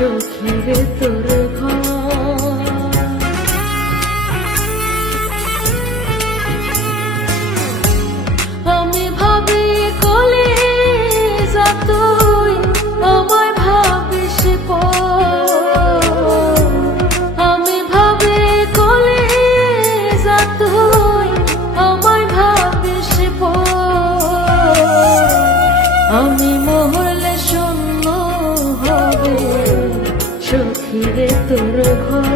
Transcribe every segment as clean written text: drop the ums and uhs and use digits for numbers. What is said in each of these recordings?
সখীরে তোর ঘর। আমি ভাবি কলে যা তুই আমায় ভাবিস পর। আমি ভাবি কলে যা তুই আমায় ভাবিস পর। আমি মরলে শূন্য হবে সখীরে তোর ঘর।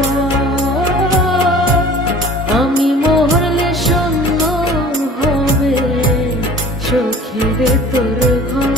আমি মরলে শূন্য হবে সখীরে তোর ঘর।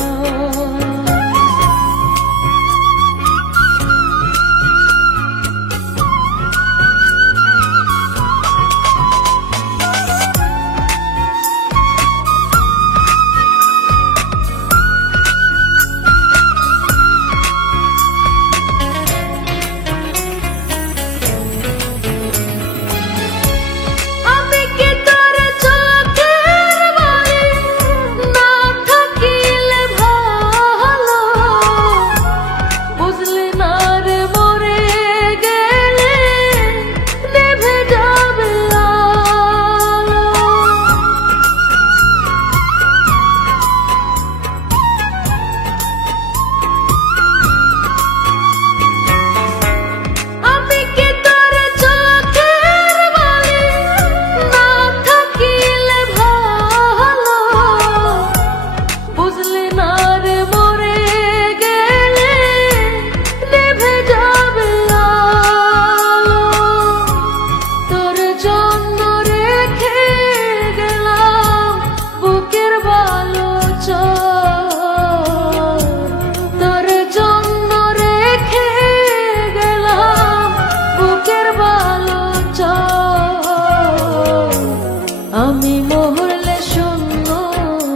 আমি মরলে শূন্য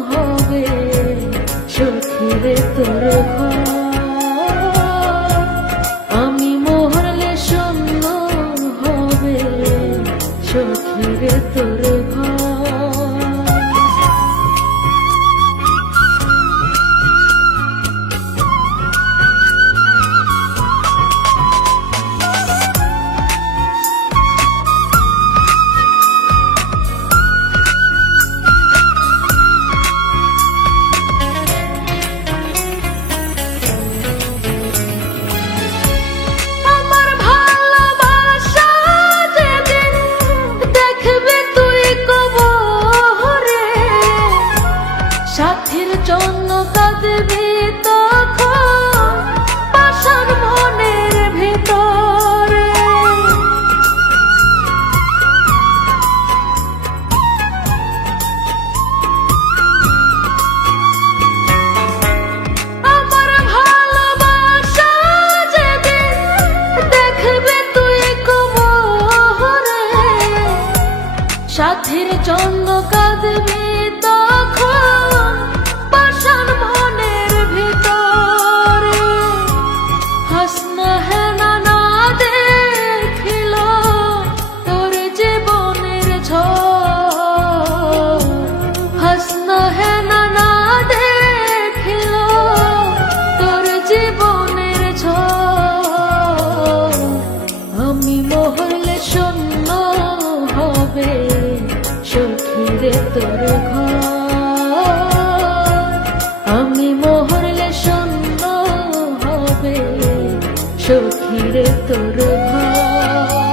হবে সখীরে তোর ঘর। আমি মরলে শূন্য হবে সখীরে তোর ঘর। সাথীর জন্য কাঁদবি তখন পাষাণ মনের ভিতরে। আমার ভালোবাসা যেদিন দেখবে তুই কবরে, সাথীর জন্য কাঁদবি তখন পাষাণ মনের ভিতরে। হাসনা হেনা না দেখিল তোর জীবনের ঝড়। হাসনা হেনা না দেখিল তোর জীবনের ঝড়। আমি মরলে শূন্য হবে সখীরে তোর ঘর। আমি মরলে শূন্য হবে সখীরে তোর ঘর।